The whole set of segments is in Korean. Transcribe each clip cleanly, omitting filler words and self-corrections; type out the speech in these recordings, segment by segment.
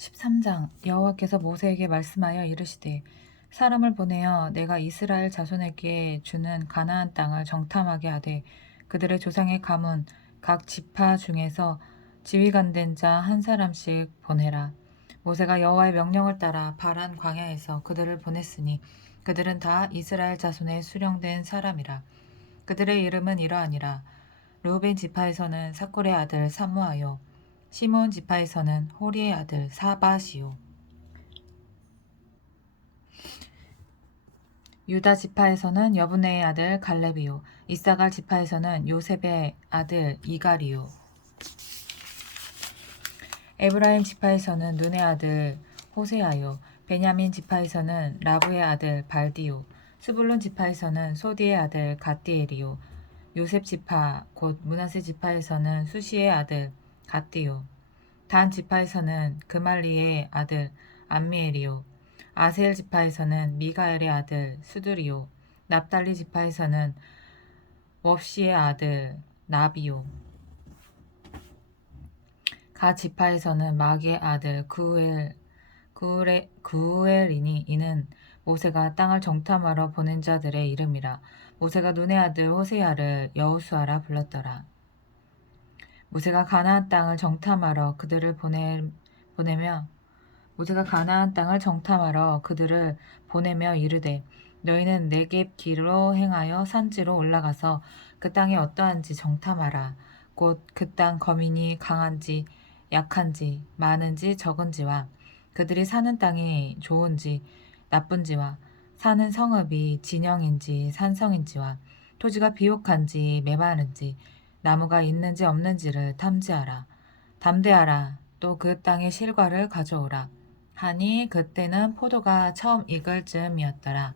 13장 여호와께서 모세에게 말씀하여 이르시되 사람을 보내어 내가 이스라엘 자손에게 주는 가나안 땅을 정탐하게 하되 그들의 조상의 가문 각 지파 중에서 지휘관된 자 한 사람씩 보내라. 모세가 여호와의 명령을 따라 바란 광야에서 그들을 보냈으니 그들은 다 이스라엘 자손의 수령된 사람이라. 그들의 이름은 이러하니라. 르우벤 지파에서는 사골의 아들 사무아요. 시몬 지파에서는 호리의 아들 사바시요. 유다 지파에서는 여분의 아들 갈렙이요. 이사갈 지파에서는 요셉의 아들 이갈이요. 에브라임 지파에서는 눈의 아들 호세아요. 베냐민 지파에서는 라브의 아들 발디요. 스불론 지파에서는 소디의 아들 갓디엘이요. 요셉 지파 곧 므낫세 지파에서는 수시의 아들 갓디요. 단 지파에서는 그말리의 아들 암미엘이요. 아셀 지파에서는 미가엘의 아들 수두리요. 납달리 지파에서는 웁시의 아들 나비요. 가 지파에서는 마기의 아들 구엘이니 이는 모세가 땅을 정탐하러 보낸 자들의 이름이라. 모세가 눈의 아들 호세아를 여호수아라 불렀더라. 모세가 가나안 땅을 정탐하러 그들을 보내며 이르되 너희는 네겝 길로 행하여 산지로 올라가서 그 땅이 어떠한지 정탐하라. 곧 그 땅 거민이 강한지 약한지 많은지 적은지와 그들이 사는 땅이 좋은지 나쁜지와 사는 성읍이 진영인지 산성인지와 토지가 비옥한지 메마른지 나무가 있는지 없는지를 탐지하라. 담대하라. 또 그 땅의 실과를 가져오라. 하니 그때는 포도가 처음 익을 즈음이었더라.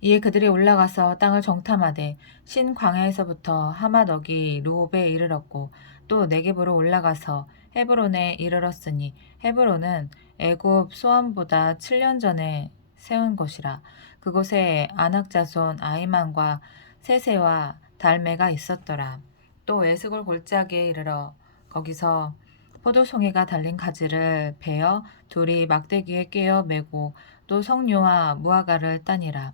이에 그들이 올라가서 땅을 정탐하되 신 광야에서부터 하맛어기 루옵에 이르렀고 또 네겝으로 올라가서 헤브론에 이르렀으니 헤브론은 애굽 소안보다 7년 전에 세운 곳이라. 그곳에 아낙 자손 아히만과 세세와 달메가 있었더라. 또 에스골 골짜기에 이르러 거기서 포도송이가 달린 가지를 베어 둘이 막대기에 꿰어 메고 또 석류와 무화과를 따니라.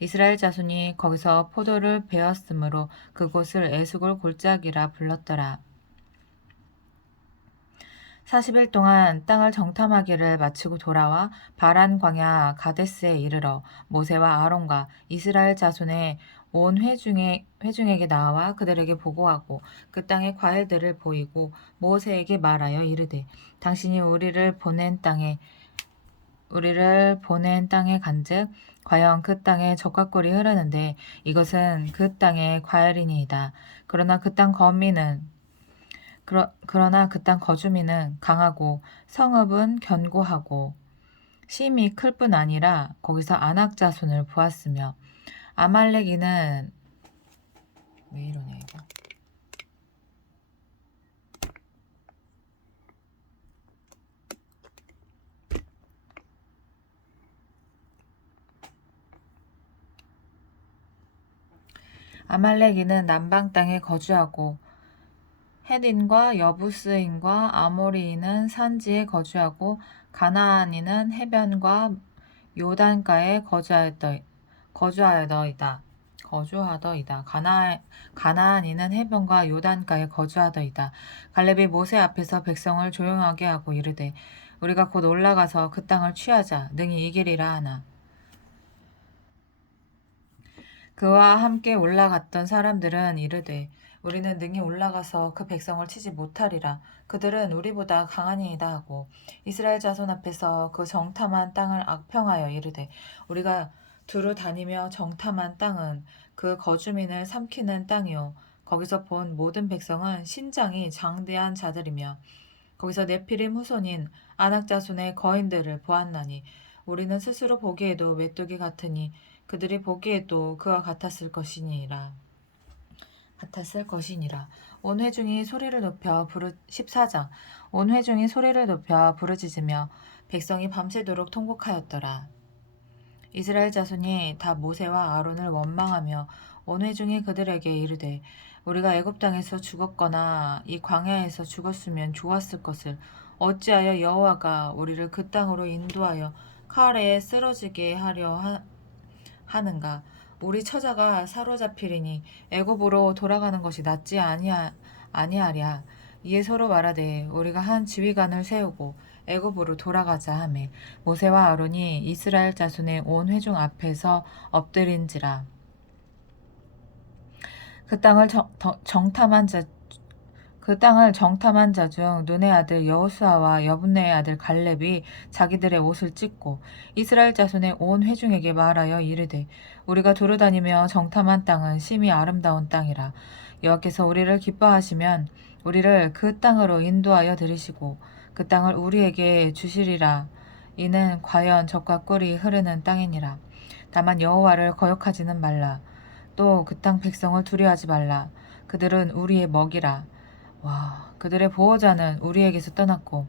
이스라엘 자손이 거기서 포도를 베었으므로 그곳을 에스골 골짜기라 불렀더라. 40일 동안 땅을 정탐하기를 마치고 돌아와 바란 광야 가데스에 이르러 모세와 아론과 이스라엘 자손의 온 회중에게 나와 그들에게 보고하고 그 땅의 과일들을 보이고 모세에게 말하여 이르되 당신이 우리를 보낸 땅에 간즉 과연 그 땅에 젖과 꿀이 흐르는데 이것은 그 땅의 과일이니이다. 그러나 그 땅 거주민은 강하고 성읍은 견고하고 심이 클 뿐 아니라 거기서 아낙 자손을 보았으며 아말렉이는 왜 이러냐 이거. 아말렉이는 남방 땅에 거주하고 헷인과 여부스인과 아모리인은 산지에 거주하고 가나안인은 해변과 요단가에 거주하더이다. 가나안인은 해변과 요단가에 거주하더이다. 갈렙이 모세 앞에서 백성을 조용하게 하고 이르되 우리가 곧 올라가서 그 땅을 취하자 능히 이기리라 하나. 그와 함께 올라갔던 사람들은 이르되 우리는 능히 올라가서 그 백성을 치지 못하리라. 그들은 우리보다 강하니이다 하고 이스라엘 자손 앞에서 그 정탐한 땅을 악평하여 이르되 우리가 두루 다니며 정탐한 땅은 그 거주민을 삼키는 땅이요 거기서 본 모든 백성은 신장이 장대한 자들이며 거기서 네피림 후손인 아낙 자손의 거인들을 보았나니 우리는 스스로 보기에도 메뚜기 같으니 그들이 보기에도 그와 같았을 것이니라. 온 회중이 소리를 높여 14장 온 회중이 소리를 높여 부르짖으며 백성이 밤새도록 통곡하였더라. 이스라엘 자손이 다 모세와 아론을 원망하며 온 회중이 그들에게 이르되 우리가 애굽 땅에서 죽었거나 이 광야에서 죽었으면 좋았을 것을 어찌하여 여호와가 우리를 그 땅으로 인도하여 칼에 쓰러지게 하는가? 우리 처자가 사로잡히리니 애굽으로 돌아가는 것이 낫지 아니하랴. 이에 서로 말하되 우리가 한 지휘관을 세우고 애굽으로 돌아가자 하매 모세와 아론이 이스라엘 자손의 온 회중 앞에서 엎드린지라. 그 땅을 정탐한 자 중 눈의 아들 여호수아와 여분네의 아들 갈렙이 자기들의 옷을 찢고 이스라엘 자손의 온 회중에게 말하여 이르되 우리가 두루다니며 정탐한 땅은 심히 아름다운 땅이라. 여호와께서 우리를 기뻐하시면 우리를 그 땅으로 인도하여 들이시고 그 땅을 우리에게 주시리라. 이는 과연 젖과 꿀이 흐르는 땅이니라. 다만 여호와를 거역하지는 말라. 또 그 땅 백성을 두려워하지 말라. 그들은 우리의 먹이라. 와, 그들의 보호자는 우리에게서 떠났고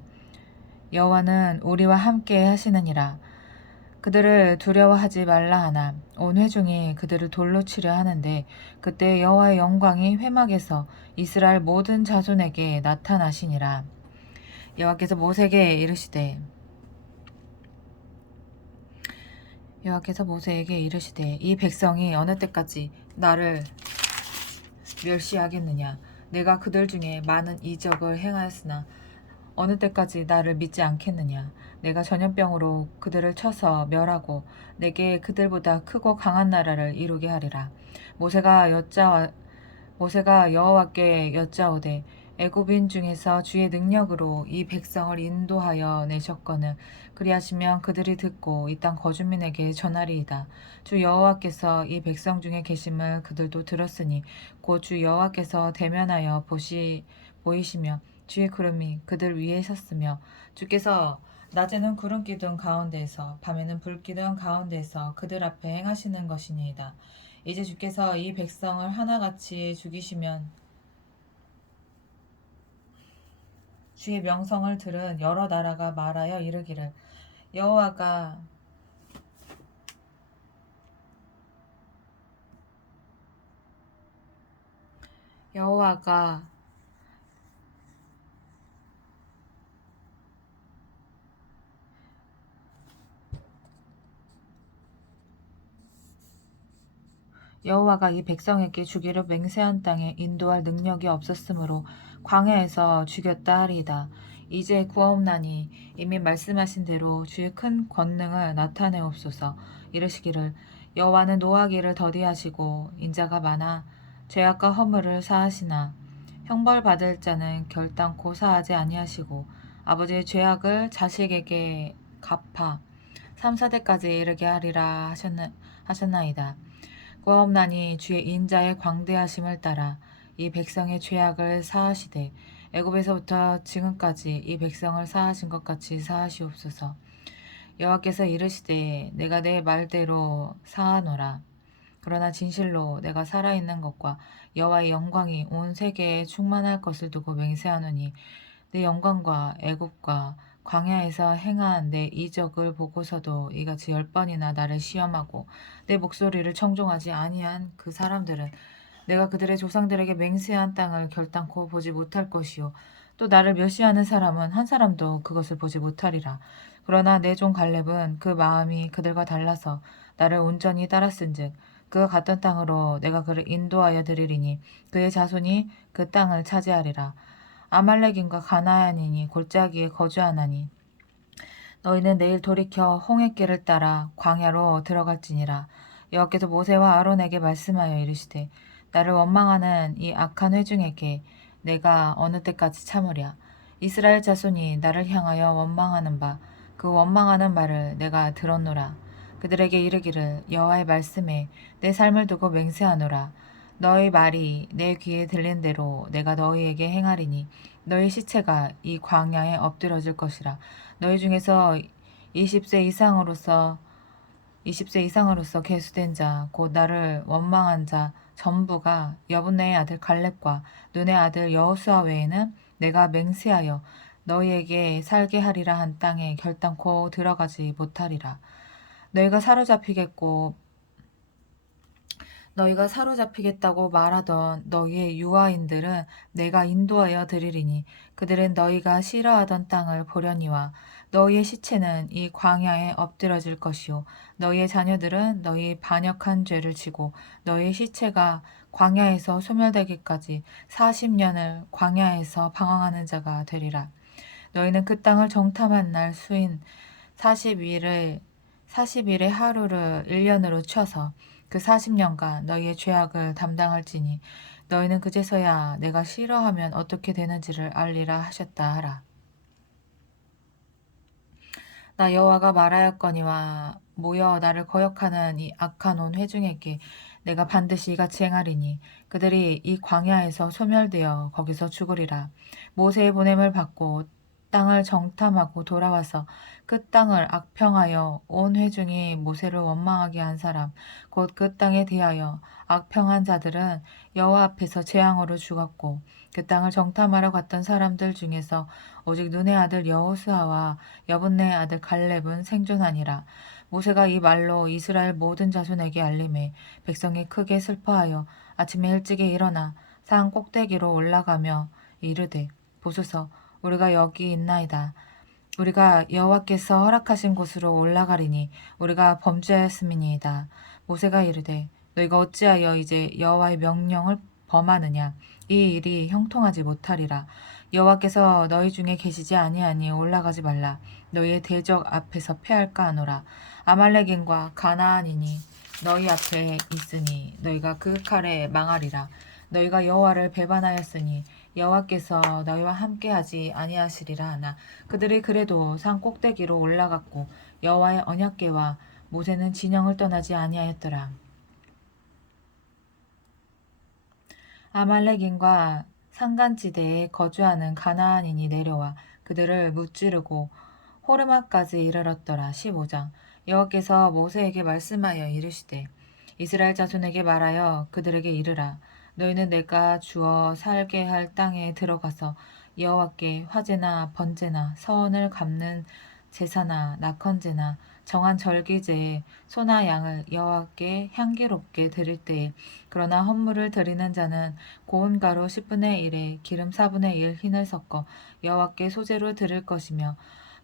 여호와는 우리와 함께 하시느니라. 그들을 두려워하지 말라 하나 온 회중이 그들을 돌로 치려 하는데 그때 여호와의 영광이 회막에서 이스라엘 모든 자손에게 나타나시니라. 여호와께서 모세에게 이르시되 이 백성이 어느 때까지 나를 멸시하겠느냐. 내가 그들 중에 많은 이적을 행하였으나 어느 때까지 나를 믿지 않겠느냐. 내가 전염병으로 그들을 쳐서 멸하고 내게 그들보다 크고 강한 나라를 이루게 하리라. 모세가 여호와께 여짜오되 애굽인 중에서 주의 능력으로 이 백성을 인도하여 내셨거늘 그리하시면 그들이 듣고 이 땅 거주민에게 전하리이다. 주 여호와께서 이 백성 중에 계심을 그들도 들었으니 곧 주 여호와께서 대면하여 보이시며 주의 구름이 그들 위에 섰으며 주께서 낮에는 구름 기둥 가운데에서 밤에는 불 기둥 가운데에서 그들 앞에 행하시는 것이니이다. 이제 주께서 이 백성을 하나같이 죽이시면 주의 명성을 들은 여러 나라가 말하여 이르기를 여호와가 이 백성에게 주기로 맹세한 땅에 인도할 능력이 없었으므로 광야에서 죽였다 하리이다. 이제 구하옵나니 이미 말씀하신 대로 주의 큰 권능을 나타내옵소서. 이르시기를 여호와는 노하기를 더디하시고 인자가 많아 죄악과 허물을 사하시나 형벌받을 자는 결단코 사하지 아니하시고 아버지의 죄악을 자식에게 갚아 3, 4대까지 이르게 하리라 하셨나이다. 구하옵나니 주의 인자의 광대하심을 따라 이 백성의 죄악을 사하시되 애굽에서부터 지금까지 이 백성을 사하신 것 같이 사하시옵소서. 여호와께서 이르시되 내가 내 말대로 사하노라. 그러나 진실로 내가 살아있는 것과 여호와의 영광이 온 세계에 충만할 것을 두고 맹세하노니 내 영광과 애굽과 광야에서 행한 내 이적을 보고서도 이같이 10번이나 나를 시험하고 내 목소리를 청종하지 아니한 그 사람들은 내가 그들의 조상들에게 맹세한 땅을 결단코 보지 못할 것이요 또 나를 멸시하는 사람은 한 사람도 그것을 보지 못하리라. 그러나 내 종 갈렙은 그 마음이 그들과 달라서 나를 온전히 따랐은즉 그가 갔던 땅으로 내가 그를 인도하여 드리리니 그의 자손이 그 땅을 차지하리라. 아말렉인과 가나안인이 골짜기에 거주하나니 너희는 내일 돌이켜 홍해길을 따라 광야로 들어갈지니라. 여호와께서 모세와 아론에게 말씀하여 이르시되 나를 원망하는 이 악한 회중에게 내가 어느 때까지 참으랴. 이스라엘 자손이 나를 향하여 원망하는 바 그 원망하는 말을 내가 들었노라. 그들에게 이르기를 여호와의 말씀에 내 삶을 두고 맹세하노라. 너희 말이 내 귀에 들린 대로 내가 너희에게 행하리니 너희 시체가 이 광야에 엎드러질 것이라. 너희 중에서 20세 이상으로서 계수된 자 곧 나를 원망한 자 전부가 여분네의 아들 갈렙과 눈의 아들 여호수아 외에는 내가 맹세하여 너희에게 살게 하리라 한 땅에 결단코 들어가지 못하리라. 너희가 너희가 사로잡히겠다고 말하던 너희의 유아인들은 내가 인도하여 드리리니 그들은 너희가 싫어하던 땅을 보려니와 너희의 시체는 이 광야에 엎드러질 것이요 너희의 자녀들은 너희 반역한 죄를 지고 너희의 시체가 광야에서 소멸되기까지 40년을 광야에서 방황하는 자가 되리라. 너희는 그 땅을 정탐한 날 수인 40일의 하루를 1년으로 쳐서 그 40년간 너희의 죄악을 담당할지니 너희는 그제서야 내가 싫어하면 어떻게 되는지를 알리라 하셨다 하라. 나 여호와가 말하였거니와 모여 나를 거역하는 이 악한 온 회중에게 내가 반드시 이같이 행하리니 그들이 이 광야에서 소멸되어 거기서 죽으리라. 모세의 보냄을 받고 땅을 정탐하고 돌아와서 그 땅을 악평하여 온 회중이 모세를 원망하게 한 사람 곧 그 땅에 대하여 악평한 자들은 여호와 앞에서 재앙으로 죽었고 그 땅을 정탐하러 갔던 사람들 중에서 오직 눈의 아들 여호수아와 여분네 아들 갈렙은 생존하니라. 모세가 이 말로 이스라엘 모든 자손에게 알림해 백성이 크게 슬퍼하여 아침에 일찍이 일어나 산 꼭대기로 올라가며 이르되 보소서 우리가 여기 있나이다. 우리가 여호와께서 허락하신 곳으로 올라가리니 우리가 범죄하였음이니이다. 모세가 이르되 너희가 어찌하여 이제 여호와의 명령을 범하느냐 이 일이 형통하지 못하리라. 여호와께서 너희 중에 계시지 아니하니 올라가지 말라. 너희의 대적 앞에서 패할까 하노라. 아말렉인과 가나안인이 너희 앞에 있으니 너희가 그 칼에 망하리라. 너희가 여호와를 배반하였으니 여호와께서 너희와 함께하지 아니하시리라 하나 그들이 그래도 산 꼭대기로 올라갔고 여호와의 언약궤와 모세는 진영을 떠나지 아니하였더라. 아말렉인과 산간지대에 거주하는 가나안인이 내려와 그들을 무찌르고 호르마까지 이르렀더라. 15장 여호와께서 모세에게 말씀하여 이르시되 이스라엘 자손에게 말하여 그들에게 이르라. 너희는 내가 주어 살게 할 땅에 들어가서 여호와께 화제나 번제나 서원을 갚는 제사나 낙헌제나 정한 절기제에 소나 양을 여호와께 향기롭게 드릴 때에 그러나 헌물을 드리는 자는 고운 가루 10분의 1에 기름 4분의 1 흰을 섞어 여호와께 소제로 드릴 것이며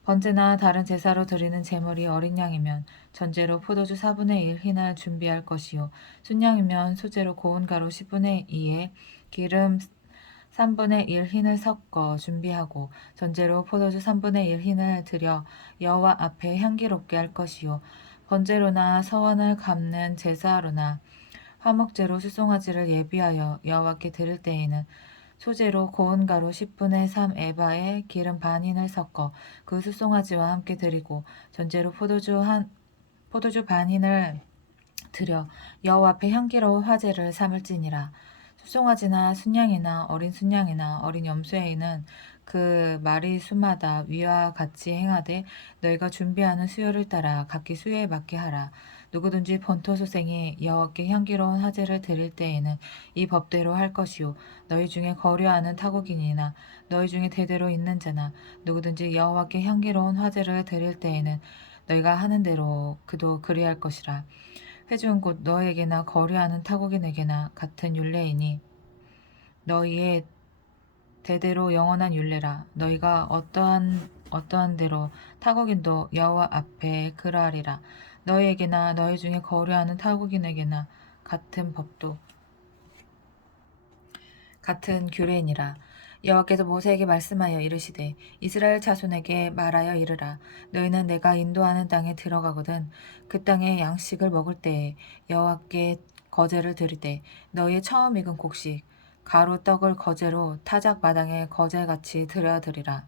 번제나 다른 제사로 드리는 제물이 어린 양이면 전제로 포도주 4분의 1 흰을 준비할 것이요 순양이면 소제로 고운 가루 10분의 2에 기름 3분의 1 흰을 섞어 준비하고 전제로 포도주 3분의 1 흰을 들여 여호와 앞에 향기롭게 할 것이요 번제로나 서원을 갚는 제사로나 화목제로 수송아지를 예비하여 여호와께 드릴 때에는 소재로 고운 가루 10분의 3 에바에 기름 반 흰을 섞어 그 수송아지와 함께 드리고 전제로 포도주 반 흰을 드려 여호와 앞에 향기로운 화제를 삼을지니라. 수송아지나 순양이나 어린 순양이나 어린 염소에는 그 마리 수마다 위와 같이 행하되 너희가 준비하는 수요를 따라 각기 수요에 맞게 하라. 누구든지 번토소생이 여호와께 향기로운 화제를 드릴 때에는 이 법대로 할 것이요 너희 중에 거류하는 타국인이나 너희 중에 대대로 있는 자나 누구든지 여호와께 향기로운 화제를 드릴 때에는 너희가 하는 대로 그도 그리할 것이라. 회중은 곧 너에게나 거류하는 타국인에게나 같은 율례이니 너희의 대대로 영원한 율례라. 너희가 어떠한 대로 타국인도 여호와 앞에 그러하리라. 너희에게나 너희 중에 거류하는 타국인에게나 같은 법도 같은 규례니라. 여호와께서 모세에게 말씀하여 이르시되 이스라엘 자손에게 말하여 이르라. 너희는 내가 인도하는 땅에 들어가거든 그 땅의 양식을 먹을 때에 여호와께 거제를 드리되 너희의 처음 익은 곡식 가루 떡을 거제로 타작 마당에 거제같이 들여드리라.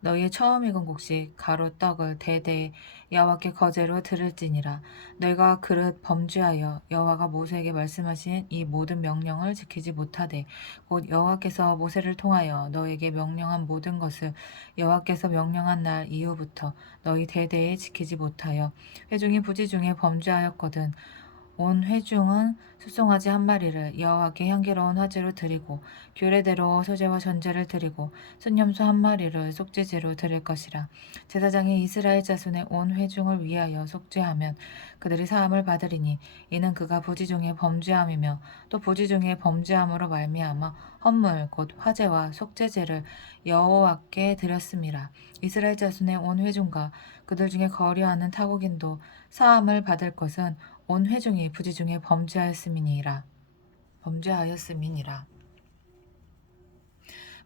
너희의 처음 익은 곡식 가루 떡을 대대 여호와께 거제로 드릴지니라. 너희가 그릇 범죄하여 여호와가 모세에게 말씀하신 이 모든 명령을 지키지 못하되 곧 여호와께서 모세를 통하여 너에게 명령한 모든 것을 여호와께서 명령한 날 이후부터 너희 대대에 지키지 못하여 회중이 부지 중에 범죄하였거든 온 회중은 수송아지 한 마리를 여호와께 향기로운 화제로 드리고 규례대로 소제와 전제를 드리고 순염소 한 마리를 속죄제로 드릴 것이라. 제사장이 이스라엘 자손의 온 회중을 위하여 속죄하면 그들이 사함을 받으리니 이는 그가 부지 중에 범죄함이며 또 부지 중에 범죄함으로 말미암아 헌물 곧 화제와 속죄제를 여호와께 드렸음이라. 이스라엘 자손의 온 회중과 그들 중에 거류하는 타국인도 사함을 받을 것은 온 회중이 부지 중에 범죄하였음이니라.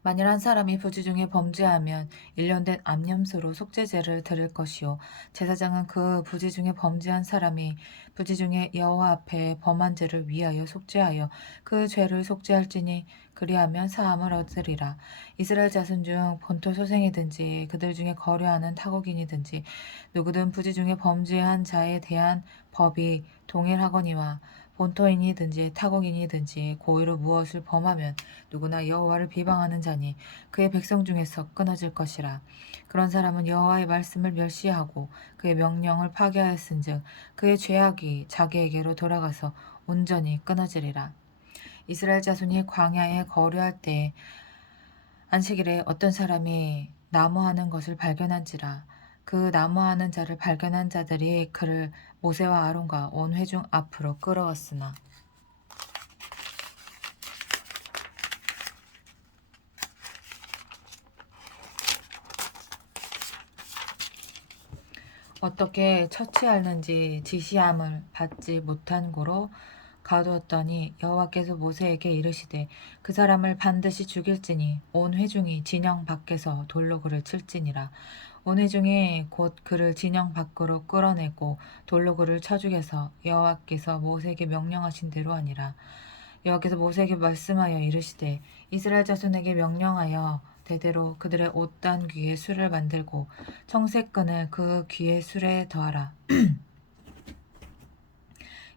만일 한 사람이 부지 중에 범죄하면 일련된 암염소로 속죄제를 드릴 것이요 제사장은 그 부지 중에 범죄한 사람이 부지 중에 여호와 앞에 범한 죄를 위하여 속죄하여 그 죄를 속죄할지니 그리하면 사함을 얻으리라. 이스라엘 자손 중 본토 소생이든지 그들 중에 거류하는 타국인이든지 누구든 부지 중에 범죄한 자에 대한 법이 동일하거니와 본토인이든지 타국인이든지 고의로 무엇을 범하면 누구나 여호와를 비방하는 자니 그의 백성 중에서 끊어질 것이라. 그런 사람은 여호와의 말씀을 멸시하고 그의 명령을 파괴하였은즉 그의 죄악이 자기에게로 돌아가서 온전히 끊어지리라. 이스라엘 자손이 광야에 거류할 때 안식일에 어떤 사람이 나무하는 것을 발견한지라. 그 나무하는 자를 발견한 자들이 그를 모세와 아론과 온 회중 앞으로 끌어왔으나 어떻게 처치하는지 지시함을 받지 못한 고로 가두었더니 여호와께서 모세에게 이르시되 그 사람을 반드시 죽일지니 온 회중이 진영 밖에서 돌로 그를 칠지니라. 온 회중이 곧 그를 진영 밖으로 끌어내고 돌로 그를 쳐 죽여서 여호와께서 모세에게 명령하신 대로 하니라. 여호와께서 모세에게 말씀하여 이르시되 이스라엘 자손에게 명령하여 대대로 그들의 옷단 귀에 술을 만들고 청색끈을 그 귀에 술에 더하라.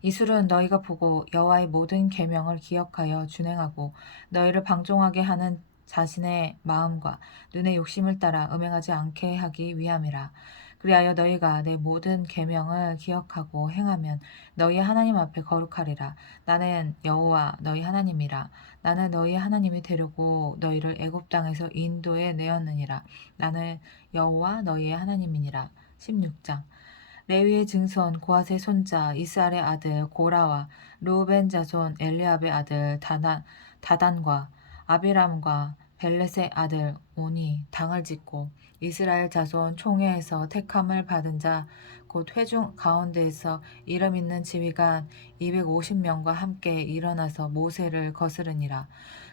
이 술은 너희가 보고 여호와의 모든 계명을 기억하여 준행하고 너희를 방종하게 하는 자신의 마음과 눈의 욕심을 따라 음행하지 않게 하기 위함이라. 그리하여 너희가 내 모든 계명을 기억하고 행하면 너희 하나님 앞에 거룩하리라. 나는 여호와 너희 하나님이라. 나는 너희 하나님이 되려고 너희를 애굽 땅에서 인도해 내었느니라. 나는 여호와 너희의 하나님이니라. 16장. 레위의 증손 고핫의 손자 이스라엘의 아들 고라와 르우벤 자손 엘리압의 아들 다단과 아비람과 벨렛의 아들 온이 당을 짓고 이스라엘 자손 총회에서 택함을 받은 자 곧 회중 가운데에서 이름 있는 지휘관 250명과 함께 일어나서 모세를 거스르니라.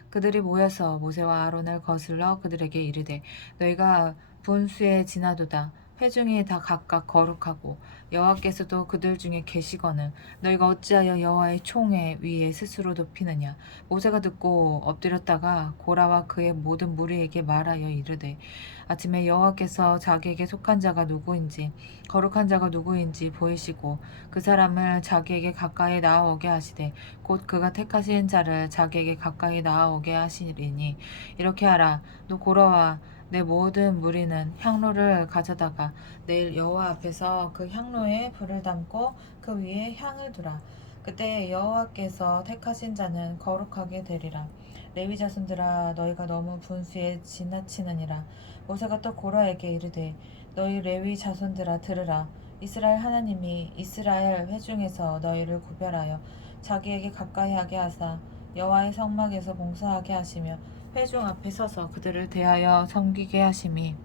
그들이 모여서 모세와 아론을 거슬러 그들에게 이르되 너희가 분수에 지나도다. 회중이 다 각각 거룩하고 여호와께서도 그들 중에 계시거늘 너희가 어찌하여 여호와의 총회 위에 스스로 높이느냐. 모세가 듣고 엎드렸다가 고라와 그의 모든 무리에게 말하여 이르되 아침에 여호와께서 자기에게 속한 자가 누구인지 거룩한 자가 누구인지 보이시고 그 사람을 자기에게 가까이 나아오게 하시되 곧 그가 택하신 자를 자기에게 가까이 나아오게 하시리니 이렇게 하라. 너 고라와 내 모든 무리는 향로를 가져다가 내일 여호와 앞에서 그 향로에 불을 담고 그 위에 향을 두라. 그때 여호와께서 택하신 자는 거룩하게 되리라. 레위 자손들아 너희가 너무 분수에 지나치느니라. 모세가 또 고라에게 이르되 너희 레위 자손들아 들으라. 이스라엘 하나님이 이스라엘 회중에서 너희를 구별하여 자기에게 가까이 하게 하사 여호와의 성막에서 봉사하게 하시며 회중 앞에 서서 그들을 대하여 섬기게 하심이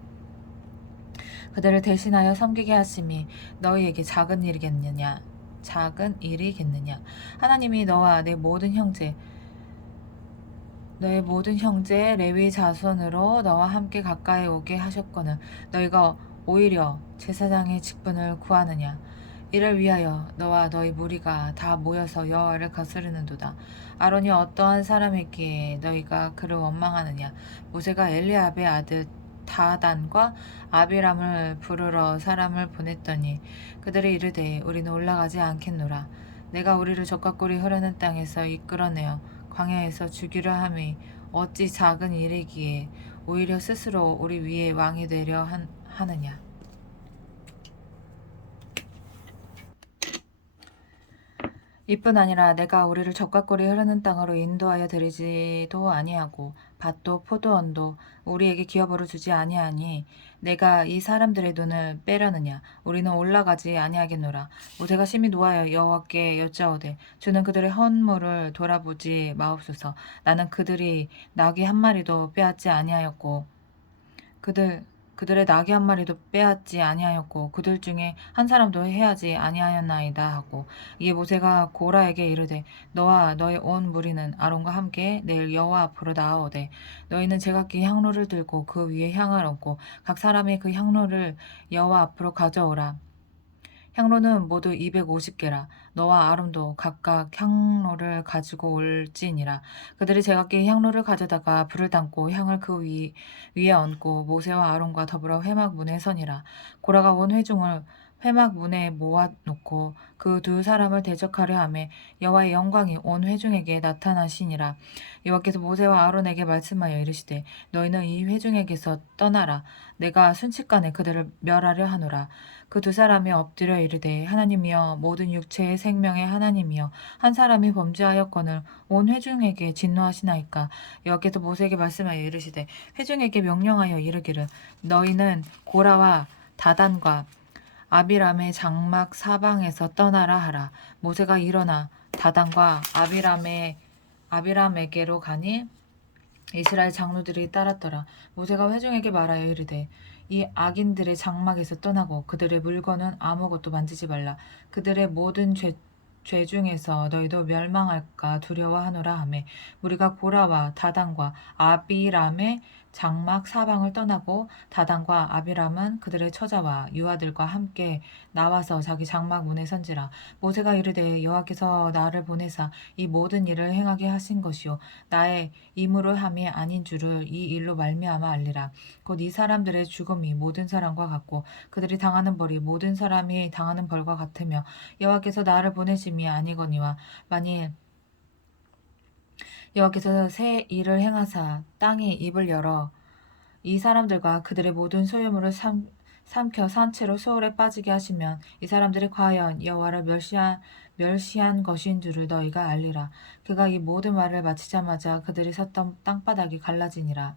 그들을 대신하여 섬기게 하심이 너희에게 작은 일이겠느냐. 하나님이 너와 너의 모든 형제 레위 자손으로 너와 함께 가까이 오게 하셨거늘 너희가 오히려 제사장의 직분을 구하느냐. 이를 위하여 너와 너희 무리가 다 모여서 여호와를 거스르는도다. 아론이 어떠한 사람이기에 너희가 그를 원망하느냐. 모세가 엘리압의 아들 다단과 아비람을 부르러 사람을 보냈더니 그들이 이르되 우리는 올라가지 않겠노라. 내가 우리를 적과 꿀이 흐르는 땅에서 이끌어내어 광야에서 죽이려 함이 어찌 작은 일이기에 오히려 스스로 우리 위에 왕이 되려 하느냐. 이뿐 아니라 내가 우리를 적과 꿀이 흐르는 땅으로 인도하여 드리지도 아니하고 밭도 포도원도 우리에게 기업으로 주지 아니하니 내가 이 사람들의 눈을 빼려느냐. 우리는 올라가지 아니하겠노라. 모세가 심히 노하여 여호와께 여짜오되 주는 그들의 헌물을 돌아보지 마옵소서. 나는 그들이 나귀 한 마리도 빼앗지 아니하였고 그들의 나귀 한 마리도 빼앗지 아니하였고 그들 중에 한 사람도 해하지 아니하였나이다 하고, 이에 모세가 고라에게 이르되 너와 너의 온 무리는 아론과 함께 내일 여호와 앞으로 나아오되 너희는 제각기 향로를 들고 그 위에 향을 얹고 각 사람이 그 향로를 여호와 앞으로 가져오라. 향로는 모두 250개라. 너와 아론도 각각 향로를 가지고 올지니라. 그들이 제각기 향로를 가져다가 불을 담고 향을 그 위에 얹고 모세와 아론과 더불어 회막 문에 서니라. 고라가 온 회중을 회막 문에 모아놓고 그 두 사람을 대적하려 하매 여호와의 영광이 온 회중에게 나타나시니라. 여호와께서 모세와 아론에게 말씀하여 이르시되 너희는 이 회중에게서 떠나라. 내가 순식간에 그들을 멸하려 하노라. 그 두 사람이 엎드려 이르되 하나님이여 모든 육체의 생명의 하나님이여 한 사람이 범죄하였거늘 온 회중에게 진노하시나이까. 여호와께서 모세에게 말씀하여 이르시되 회중에게 명령하여 이르기를 너희는 고라와 다단과 아비람의 장막 사방에서 떠나라 하라. 모세가 일어나 다단과 아비람에게로 가니 이스라엘 장로들이 따랐더라. 모세가 회중에게 말하여 이르되 이 악인들의 장막에서 떠나고 그들의 물건은 아무것도 만지지 말라. 그들의 모든 죄 중에서 너희도 멸망할까 두려워하노라 하매 우리가 고라와 다단과 아비람의 장막 사방을 떠나고 다단과 아비람은 그들의 처자와 유아들과 함께 나와서 자기 장막 문에 선지라. 모세가 이르되 여호와께서 나를 보내사 이 모든 일을 행하게 하신 것이요 나의 임으로 함이 아닌 줄을 이 일로 말미암아 알리라. 곧 이 사람들의 죽음이 모든 사람과 같고 그들이 당하는 벌이 모든 사람이 당하는 벌과 같으며 여호와께서 나를 보내심이 아니거니와 만일 여호와께서 새 일을 행하사 땅의 입을 열어 이 사람들과 그들의 모든 소유물을 삼켜 산채로 소홀에 빠지게 하시면 이 사람들이 과연 여호와를 멸시한 것인 줄을 너희가 알리라. 그가 이 모든 말을 마치자마자 그들이 섰던 땅바닥이 갈라지니라.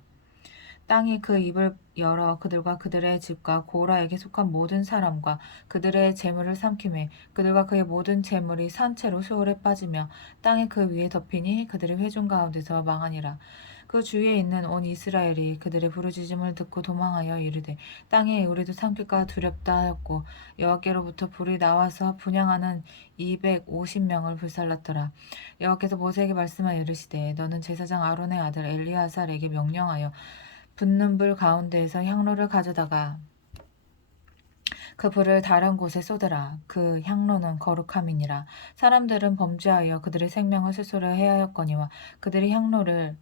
땅이 그 입을 열어 그들과 그들의 집과 고라에게 속한 모든 사람과 그들의 재물을 삼키매 그들과 그의 모든 재물이 산채로 수월에 빠지며 땅이 그 위에 덮이니 그들의 회중 가운데서 망하니라. 그 주위에 있는 온 이스라엘이 그들의 부르짖음을 듣고 도망하여 이르되 땅에 우리도 삼킬까 두렵다 하였고 여호와께로부터 불이 나와서 분향하는 250명을 불살랐더라. 여호와께서 모세에게 말씀하여 이르시되 너는 제사장 아론의 아들 엘리아살에게 명령하여 붙는 불 가운데에서 향로를 가져다가 그 불을 다른 곳에 쏟으라. 그 향로는 거룩함이니라. 사람들은 범죄하여 그들의 생명을 스스로 해하였거니와 그들이 향로를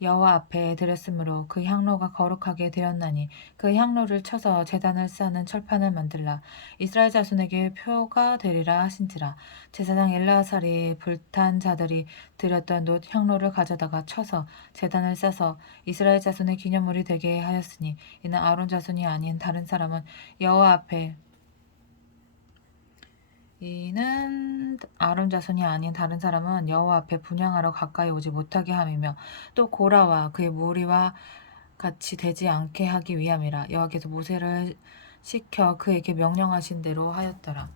여호와 앞에 드렸으므로 그 향로가 거룩하게 되었나니 그 향로를 쳐서 제단을 쌓는 철판을 만들라. 이스라엘 자손에게 표가 되리라 하신지라. 제사장 엘르아살이 불탄 자들이 드렸던 놋 향로를 가져다가 쳐서 제단을 싸서 이스라엘 자손의 기념물이 되게 하였으니 이는 아론 자손이 아닌 다른 사람은 여호와 앞에 이는 아론 자손이 아닌 다른 사람은 여호와 앞에 분향하러 가까이 오지 못하게 함이며 또 고라와 그의 무리와 같이 되지 않게 하기 위함이라. 여호와께서 모세를 시켜 그에게 명령하신 대로 하였더라.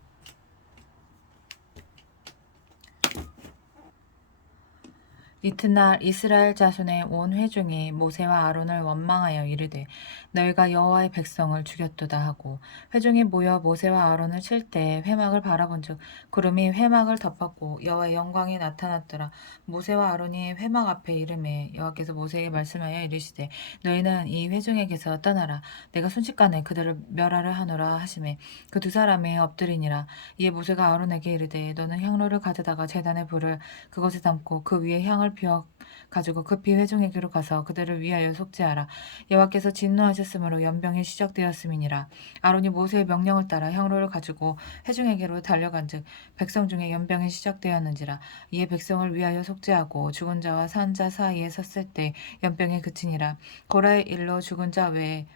이튿날 이스라엘 자손의 온 회중이 모세와 아론을 원망하여 이르되 너희가 여호와의 백성을 죽였도다 하고 회중이 모여 모세와 아론을 칠 때 회막을 바라본즉 구름이 회막을 덮었고 여호와의 영광이 나타났더라. 모세와 아론이 회막 앞에 이르매 여호와께서 모세에게 말씀하여 이르시되 너희는 이 회중에게서 떠나라. 내가 순식간에 그들을 멸하려 하노라 하시매 그 두 사람이 엎드리니라. 이에 모세가 아론에게 이르되 너는 향로를 가져다가 제단의 불을 그것에 담고 그 위에 향을 피워 가지고 급히 회중에게로 가서 그들을 위하여 속죄하라. 여호와께서 진노하셨으므로 연병이 시작되었음이니라. 아론이 모세의 명령을 따라 향로를 가지고 회중에게로 달려간즉 백성 중에 연병이 시작되었는지라. 이에 백성을 위하여 속죄하고 죽은 자와 산 자 사이에 섰을 때 연병이 그치니라. 고라의 일로 죽은 자 외에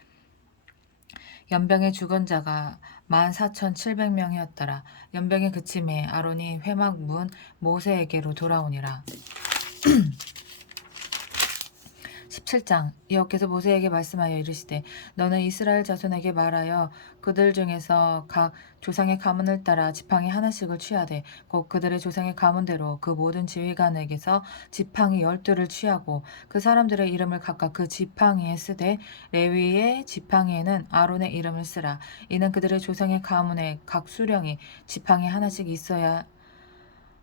연병에 죽은 자가 14,700명이었더라. 연병의 그침에 아론이 회막 문 모세에게로 돌아오니라. 17장 여호와께서 모세에게 말씀하여 이르시되 너는 이스라엘 자손에게 말하여 그들 중에서 각 조상의 가문을 따라 지팡이 하나씩을 취하되 곧 그들의 조상의 가문대로 그 모든 지휘관에게서 지팡이 12를 취하고 그 사람들의 이름을 각각 그 지팡이에 쓰되 레위의 지팡이에는 아론의 이름을 쓰라. 이는 그들의 조상의 가문에 각 수령이 지팡이 하나씩 있어야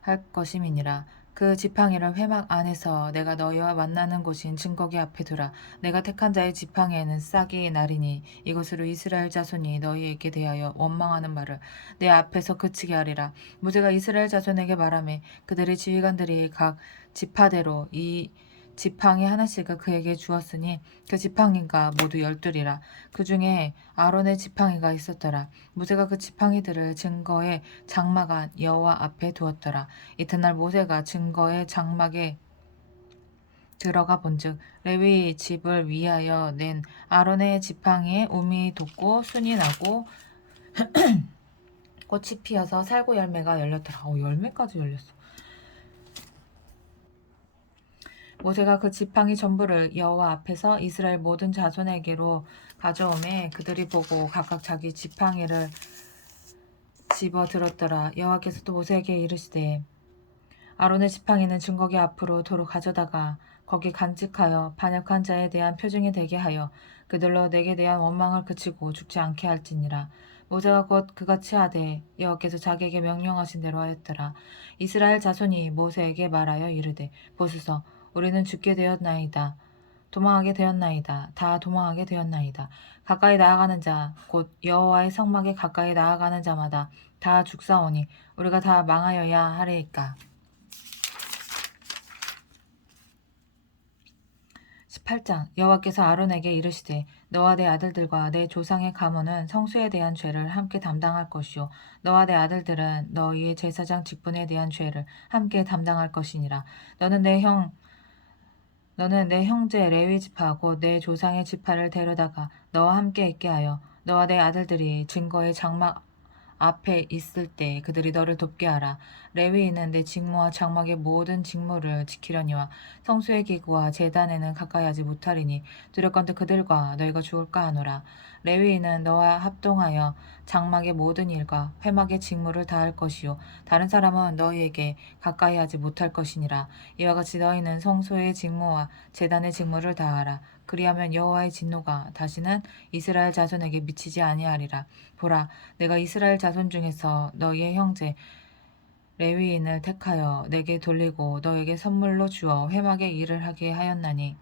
할 것임이니라. 그 지팡이를 회막 안에서 내가 너희와 만나는 곳인 증거기 앞에 두라. 내가 택한 자의 지팡이에는 싹이 나리니 이것으로 이스라엘 자손이 너희에게 대하여 원망하는 말을 내 앞에서 그치게 하리라. 모세가 이스라엘 자손에게 말하매 그들의 지휘관들이 각 지파대로 이 지팡이 하나씩을 그에게 주었으니 그 지팡이가 모두 12이라. 그 중에 아론의 지팡이가 있었더라. 모세가 그 지팡이들을 증거의 장막 안 여호와 앞에 두었더라. 이튿날 모세가 증거의 장막에 들어가 본즉 레위 집을 위하여 낸 아론의 지팡이에 우미 돋고 순이 나고 꽃이 피어서 살구 열매가 열렸더라. 열매까지 열렸어. 모세가 그 지팡이 전부를 여호와 앞에서 이스라엘 모든 자손에게로 가져오매 그들이 보고 각각 자기 지팡이를 집어 들었더라. 여호와께서 또 모세에게 이르시되 아론의 지팡이는 증거기 앞으로 도로 가져다가 거기 간직하여 반역한 자에 대한 표징이 되게 하여 그들로 내게 대한 원망을 그치고 죽지 않게 할지니라. 모세가 곧 그같이 하되 여호와께서 자기에게 명령하신 대로 하였더라. 이스라엘 자손이 모세에게 말하여 이르되 보소서 우리는 죽게 되었나이다. 도망하게 되었나이다. 다 도망하게 되었나이다. 가까이 나아가는 자, 곧 여호와의 성막에 가까이 나아가는 자마다 다 죽사오니 우리가 다 망하여야 하리이까. 18장 여호와께서 아론에게 이르시되 너와 내 아들들과 내 조상의 가문은 성수에 대한 죄를 함께 담당할 것이요 너와 내 아들들은 너희의 제사장 직분에 대한 죄를 함께 담당할 것이니라. 너는 내 형제 레위 지파 곧 내 조상의 지파를 데려다가 너와 함께 있게 하여 너와 내 아들들이 증거의 장막 앞에 있을 때 그들이 너를 돕게 하라. 레위인은 내 직무와 장막의 모든 직무를 지키려니와 성수의 기구와 제단에는 가까이 하지 못하리니 두렵건대 그들과 너희가 죽을까 하노라. 레위인은 너와 합동하여 장막의 모든 일과 회막의 직무를 다할 것이요 다른 사람은 너희에게 가까이 하지 못할 것이니라. 이와 같이 너희는 성소의 직무와 제단의 직무를 다하라. 그리하면 여호와의 진노가 다시는 이스라엘 자손에게 미치지 아니하리라. 보라, 내가 이스라엘 자손 중에서 너희의 형제 레위인을 택하여 내게 돌리고 너에게 선물로 주어 회막의 일을 하게 하였나니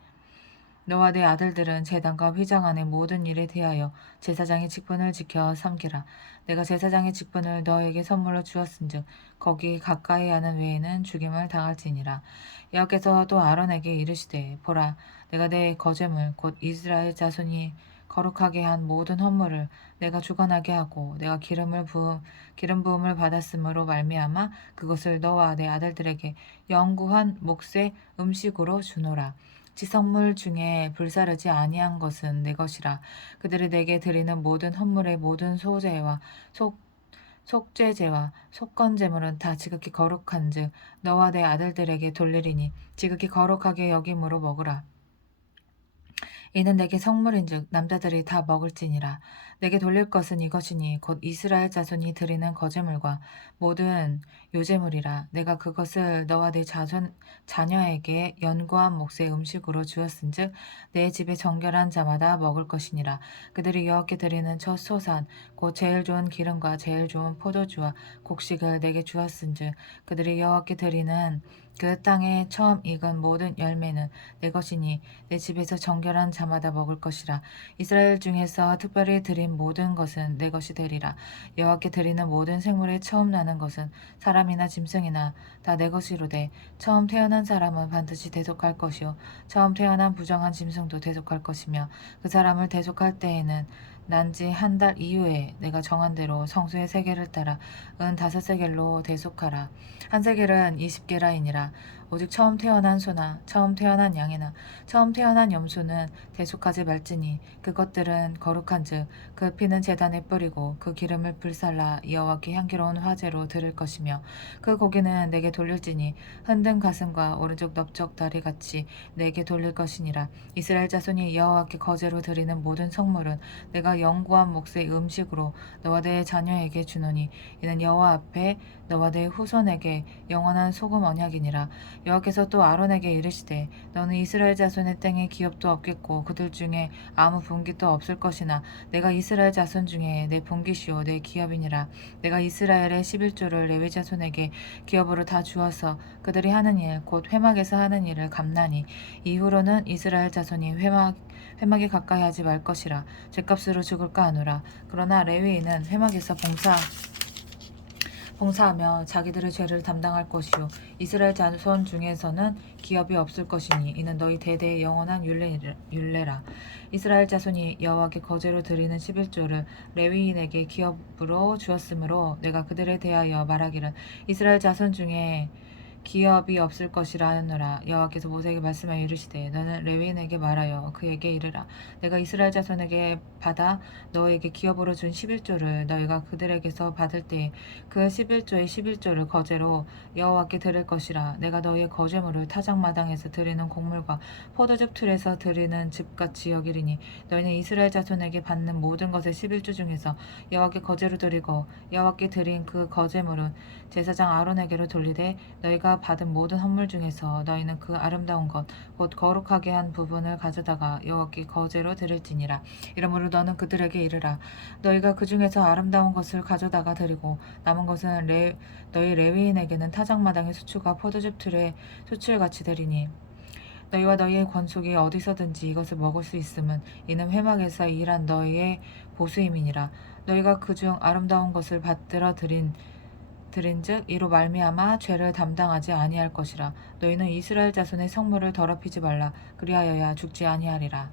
너와 내 아들들은 제단과 휘장 안의 모든 일에 대하여 제사장의 직분을 지켜 섬기라. 내가 제사장의 직분을 너에게 선물로 주었은즉 거기 가까이 하는 외에는 죽임을 당할지니라. 여호와께서 또 아론에게 이르시되 보라, 내가 내 거제물 곧 이스라엘 자손이 거룩하게 한 모든 헌물을 내가 주관하게 하고 내가 기름 부음을 받았으므로 말미암아 그것을 너와 내 아들들에게 영구한 몫의 음식으로 주노라. 지성물 중에 불사르지 아니한 것은 내 것이라. 그들이 내게 드리는 모든 헌물의 모든 소제와 속죄제와 속건제물은 다 지극히 거룩한즉 너와 내 아들들에게 돌리리니 지극히 거룩하게 여김으로 먹으라. 이는 내게 성물인즉 남자들이 다 먹을지니라. 내게 돌릴 것은 이것이니 곧 이스라엘 자손이 드리는 거제물과 모든 요제물이라. 내가 그것을 너와 내 자녀에게 연고한 몫의 음식으로 주었은즉 내 집에 정결한 자마다 먹을 것이니라. 그들이 여호와께 드리는 첫 소산 곧 제일 좋은 기름과 제일 좋은 포도주와 곡식을 내게 주었은즉 그들이 여호와께 드리는 그 땅에 처음 익은 모든 열매는 내 것이니 내 집에서 정결한 자마다 먹을 것이라. 이스라엘 중에서 특별히 드린 모든 것은 내 것이 되리라. 여호와께 드리는 모든 생물의 처음 나는 것은 사람이나 짐승이나 다 내 것이로되 처음 태어난 사람은 반드시 대속할 것이요 처음 태어난 부정한 짐승도 대속할 것이며 그 사람을 대속할 때에는 난지 한 달 이후에 내가 정한 대로 성수의 세겔을 따라 은 5세겔로 대속하라. 한 세겔은 20게라이니라. 오직 처음 태어난 소나 처음 태어난 양이나 처음 태어난 염소는 대속하지 말지니 그것들은 거룩한즉 그 피는 제단에 뿌리고 그 기름을 불살라 여호와께 향기로운 화제로 드릴 것이며 그 고기는 내게 돌릴지니 흔든 가슴과 오른쪽 넓적 다리 같이 내게 돌릴 것이니라. 이스라엘 자손이 여호와께 거제로 드리는 모든 성물은 내가 영구한 몫의 음식으로 너와 내 자녀에게 주노니 이는 여호와 앞에 너와 내 후손에게 영원한 소금 언약이니라. 여호와께서 또 아론에게 이르시되 너는 이스라엘 자손의 땡에 기업도 없겠고 그들 중에 아무 분깃도 없을 것이나 내가 이스라엘 자손 중에 내 분깃이요 내 기업이니라. 내가 이스라엘의 11조를 레위 자손에게 기업으로 다 주어서 그들이 하는 일 곧 회막에서 하는 일을 감나니 이후로는 이스라엘 자손이 회막에 가까이 하지 말 것이라. 죗값으로 죽을까 하노라. 그러나 레위인은 회막에서 봉사하며 자기들의 죄를 담당할 것이요 이스라엘 자손 중에서는 기업이 없을 것이니 이는 너희 대대의 영원한 율례라. 이스라엘 자손이 여호와께 거제로 드리는 11조를 레위인에게 기업으로 주었으므로 내가 그들에 대하여 말하기를 이스라엘 자손 중에 기업이 없을 것이라 하느라. 여호와께서 모세에게 말씀하여 이르시되 너는 레위인에게 말하여 그에게 이르라. 내가 이스라엘 자손에게 받아 너에게 기업으로 준 11조를 너희가 그들에게서 받을 때에 그 11조의 11조를 거제로 여호와께 드릴 것이라. 내가 너희의 거제물을 타작마당에서 드리는 곡물과 포도즙 틀에서 드리는 즙같이 여기리니 너희는 이스라엘 자손에게 받는 모든 것의 11조 중에서 여호와께 거제로 드리고 여호와께 드린 그 거제물은 제사장 아론에게로 돌리되 너희가 받은 모든 헌물 중에서 너희는 그 아름다운 것 곧 거룩하게 한 부분을 가져다가 여호와께 거제로 드릴지니라. 이러므로 너는 그들에게 이르라. 너희가 그 중에서 아름다운 것을 가져다가 드리고 남은 것은 너희 레위인에게는 타작마당의 수출과 포도즙 틀에 수출같이 되리니 너희와 너희의 권속이 어디서든지 이것을 먹을 수 있음은 이는 회막에서 일한 너희의 보수임이니라. 너희가 그중 아름다운 것을 받들어 드린즉 이로 말미암아 죄를 담당하지 아니할 것이라. 너희는 이스라엘 자손의 성물을 더럽히지 말라. 그리하여야 죽지 아니하리라.